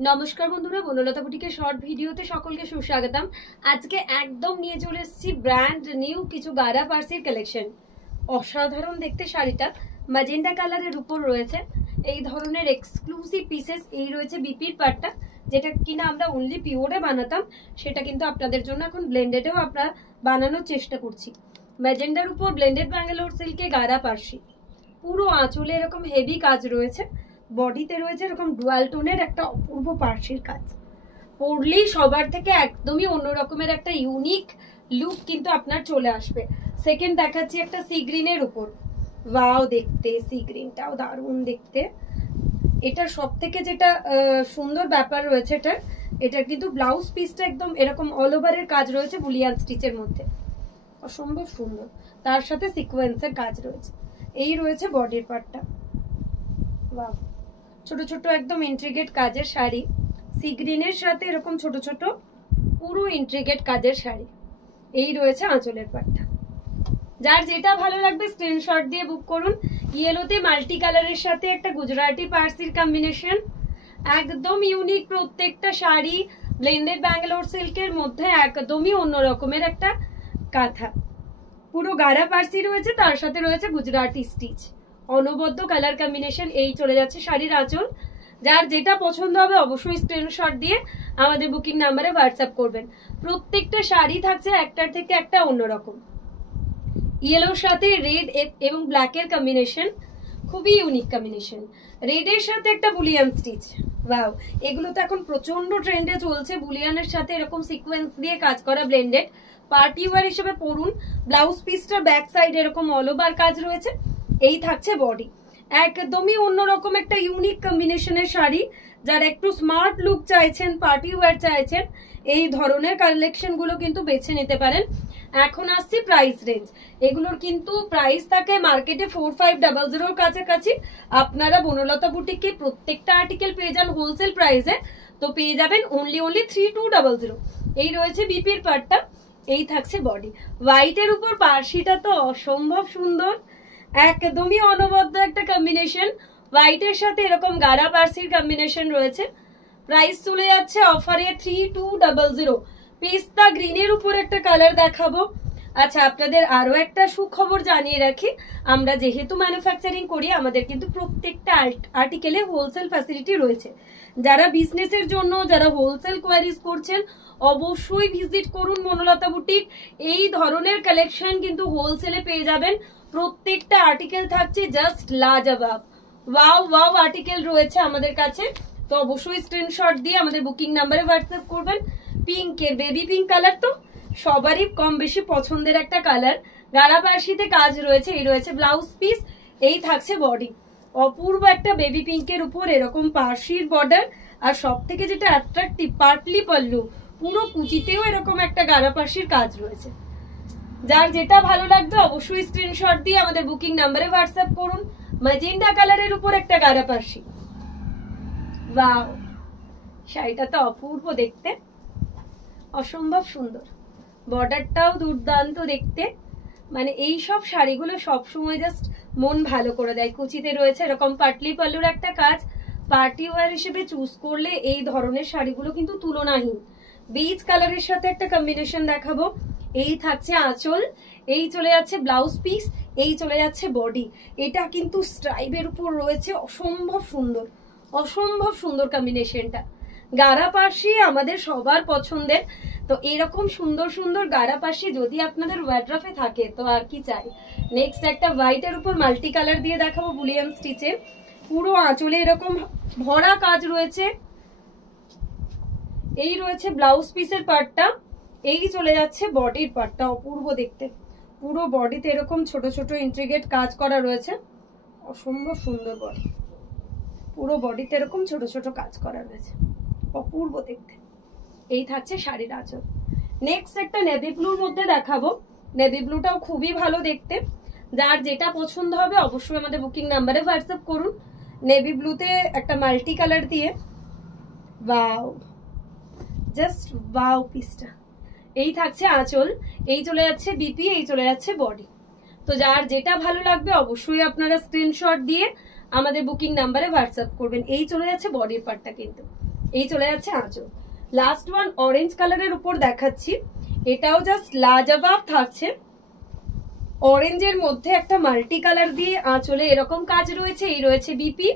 নমস্কার বন্ধুরা, বনলতা বুটিকের শর্ট ভিডিওতে সকলকে সুস্বাগতম। আজকে একদম নিয়ে চলে এসেছি ব্র্যান্ড নিউ কিছু গারা পার্সির কালেকশন। অসাধারণ দেখতে শাড়িটা ম্যাজেন্টা কালারের উপর রয়েছে। এই ধরনের এক্সক্লুসিভ পিসেস এই রয়েছে বিপির পার্টটা, যেটা কিনা আমরা অনলি পিওরে বানাতাম, সেটা কিন্তু আপনাদের জন্য এখন ব্লেন্ডেডেও আমরা বানানোর চেষ্টা করছি। ম্যাজেন্ডার উপর ব্লেন্ডেড ব্যাঙ্গালোর সিল্কে গারা পার্সি, পুরো আঁচলে এরকম হেভি কাজ রয়েছে, বডিতে রয়েছে এরকম ডুয়াল টোনের একটা অপূর্ব পার্সির কাজ। পরলেই সবার থেকে একদমই অন্য রকমের একটা ইউনিক লুক কিন্তু আপনার চলে আসবে। সেকেন্ড দেখাচ্ছি একটা সি গ্রিনের উপর। ওয়াও দেখতে, সি গ্রিনটাও দারুণ দেখতে। এটার সব থেকে যেটা সুন্দর ব্যাপার রয়েছে এটার কিন্তু ব্লাউজ পিসটা একদম এরকম অল ওভারের কাজ রয়েছে বুলিয়ান স্টিচের মধ্যে, অসম্ভব সুন্দর। তার সাথে সিকোয়েন্সের কাজ রয়েছে। এই রয়েছে বডির পার্টটা। ওয়াও, ছোট ছোট একদম ইন্ট্রিগেট কাজের শাড়ি, সি গ্রিনের সাথে এরকম ছোট ছোট পুরো ইন্ট্রিগেট কাজের শাড়ি। এই রয়েছে আঁচলের পাটটা। যার যেটা ভালো লাগবে স্ক্রিনশট দিয়ে বুক করুন। ইয়েলোতে মাল্টি কালারের সাথে একটা গুজরাটি পার্সির কম্বিনেশন, একদম ইউনিক প্রত্যেকটা শাড়ি। ব্লেন্ডেড ব্যাঙ্গালোর সিল্কের মধ্যে একদমই অন্য রকমের একটা কাঁথা, পুরো গারা পার্সি রয়েছে, তার সাথে রয়েছে গুজরাটি স্টিচ, অনবদ্য কালার কম্বিনেশন। এই চলে যাচ্ছে শাড়ির আঁচল। যার যেটা পছন্দ হবে অবশ্যই স্ক্রিনশট দিয়ে আমাদের বুকিং নাম্বারে হোয়াটসঅ্যাপ করবেন। প্রত্যেকটা শাড়ি থাকছে একটার থেকে একটা অন্যরকম। ইয়েলোর সাথে রেড এবং ব্ল্যাকের কম্বিনেশন, খুবই ইউনিক কম্বিনেশন। রেডের সাথে একটা বুলিয়ান স্টিচ। ওয়াও, এগুলো তো এখন প্রচন্ড ট্রেন্ডে চলছে। বুলিয়ানের সাথে এরকম সিকোয়েন্স দিয়ে কাজ করা ব্লেন্ডেড পার্টি ওয়্যার হিসেবে পরুন। ব্লাউজ পিসটার ব্যাক সাইড এরকম অল ওভার কাজ রয়েছে। এই থাকছে বডি, একদমই অন্যরকম একটা ইউনিক কম্বিনেশনের শাড়ি। যারা একটু স্মার্ট লুক চাইছেন, পার্টি ওয়্যার চাইছেন, এই ধরনের কালেকশন গুলো কিন্তু বেছে নিতে পারেন। এখন আসছি প্রাইস রেঞ্জ। এগুলোর কিন্তু প্রাইস থাকে মার্কেটে 4500 কাছাকাছি। আপনারা বনলতা বুটিকে প্রত্যেকটা আর্টিকেল পেয়ে যান হোলসেল প্রাইসে, তো পেয়ে যাবেন অনলি 3200। এই রয়েছে বিপির পার্টটা। এই থাকছে বডি। হোয়াইটের উপর পার্সিটা তো অসম্ভব সুন্দর, একদমই অনবদ্য একটা কম্বিনেশন। হোয়াইটের সাথে এরকম গারা পার্সির কম্বিনেশন রয়েছে। প্রাইস চলে যাচ্ছে অফারে 3200। পেস্তা গ্রিনের উপর একটা কালার দেখাবো। আচ্ছা, আপনাদের আরো একটা সুখবর জানিয়ে রাখি, আমরা যেহেতু ম্যানুফ্যাকচারিং করি, আমাদের কিন্তু প্রত্যেকটা আর্টিকেলে হোলসেল ফ্যাসিলিটি রয়েছে। যারা বিজনেসের জন্য, যারা হোলসেল কোয়ারিজ করছেন, অবশ্যই ভিজিট করুন বনলতা বুটিক। এই ধরনের কালেকশন কিন্তু হোলসেলে পেয়ে যাবেন। প্রত্যেকটা আর্টিকেল থাকছে জাস্ট লাজবাব। ওয়াও ওয়াও আর্টিকেল রয়েছে আমাদের কাছে, তো অবশ্যই স্ক্রিনশট দিয়ে আমাদের বুকিং নাম্বারে হোয়াটসঅ্যাপ করবেন। পিঙ্কের বেবি পিঙ্ক কালার তো সবারই কম বেশি পছন্দের একটা কালার। গারা পার্সিতে কাজ রয়েছে। এই রয়েছে ব্লাউজ পিস, এই থাকছে বডি। অপূর্ব একটা বেবি পিঙ্কের উপর এরকম পার্সির বর্ডার, আর সব থেকে যেটা অ্যাট্রাকটিভ পার্টলি পল্লু, পুরো কুচিতেও এরকম একটা গারা পার্সির কাজ রয়েছে। যার যেটা ভালো লাগবে অবশ্যই স্ক্রিনশট দিয়ে আমাদের বুকিং নাম্বারে হোয়াটসঅ্যাপ করুন। ম্যাজেন্টা কালারের উপর একটা গারা পার্সি। ওয়াও, শাড়িটা তো অপূর্ব দেখতে, অসম্ভব সুন্দর। বর্ডারটাও দুর্দান্ত দেখতে। মানে এই সব শাড়িগুলো সবসময় জাস্ট মন ভালো করে দেয়। কুচিতে রয়েছে এরকম পাটলি পাল্লুর একটা কাজ। পার্টি ওয়্যার হিসেবে চুজ করলে এই ধরনের শাড়িগুলো কিন্তু তুলনাহীন। বিচ কালারের সাথে একটা কম্বিনেশন দেখাবো। এই থাকছে আঁচল, এই চলে যাচ্ছে ব্লাউজ পিস, এই চলে যাচ্ছে বডি। এটা কিন্তু স্ট্রাইপের উপর রয়েছে, অসম্ভব সুন্দর, অসম্ভব সুন্দর কম্বিনেশনটা। গারা পার্সি আমাদের সবার পছন্দের, তো এরকম সুন্দর সুন্দর গারা পার্সি যদি আপনাদের ওয়ার্ড্রপে থাকে তো আর কি চাই। নেক্সট একটা হোয়াইটের উপর মাল্টি কালার দিয়ে দেখাবো বুলিয়ান স্টিচের। পুরো আঁচলে এরকম ভরা কাজ রয়েছে। এই রয়েছে ব্লাউজ পিসের পার্টটা, এই চলে যাচ্ছে বডির পার্টটা। অপূর্ব দেখতে, পুরো বডিতে এরকম ছোট ছোট ইন্ট্রিগেট কাজ করা রয়েছে, অসম্ভব সুন্দর বডি। পুরো বডিতে এরকম ছোট ছোট কাজ করা রয়েছে, অপূর্ব দেখতে। এই থাকছে শাড়ির আঁচল। নেক্সট একটা নেভি ব্লুর মধ্যে দেখাবো। নেভি ব্লুটাও খুবই ভালো দেখতে। যার যেটা পছন্দ হবে অবশ্যই আমাদের বুকিং নাম্বারে হোয়াটসঅ্যাপ করুন। নেভি ব্লুতে একটা মাল্টি কালার দিয়ে, ওয়াও, জাস্ট ওয়াও পিসটা। এই থাকছে আঁচল, এই চলে যাচ্ছে বিপি, এই চলে যাচ্ছে বডি। তো যার যেটা ভালো লাগবে অবশ্যই আপনারা স্ক্রিনশট দিয়ে আমাদের বুকিং নাম্বারে হোয়াটসঅ্যাপ করবেন। এই চলে যাচ্ছে বডির পার্টটা, কিন্তু এই চলে যাচ্ছে আঁচল। লাস্ট ওয়ান অরেঞ্জ কালারের উপর দেখাচ্ছি, এটাও জাস্ট লাজবাব থাকছে। অরেঞ্জের মধ্যে একটা মাল্টি কালার দিয়ে আঁচলে এরকম কাজ রয়েছে, এই রয়েছে বিপি,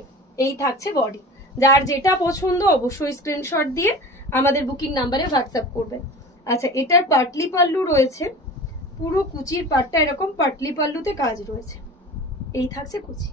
এই থাকছে বডি। যার যেটা পছন্দ অবশ্যই স্ক্রিনশট দিয়ে আমাদের বুকিং নাম্বারে হোয়াটসঅ্যাপ করবেন। আচ্ছা, এটার পাটলি পাল্লু রয়েছে, পুরো কুচির পাটটা এরকম পাটলি পাল্লুতে কাজ রয়েছে, এই থাকছে কুচি।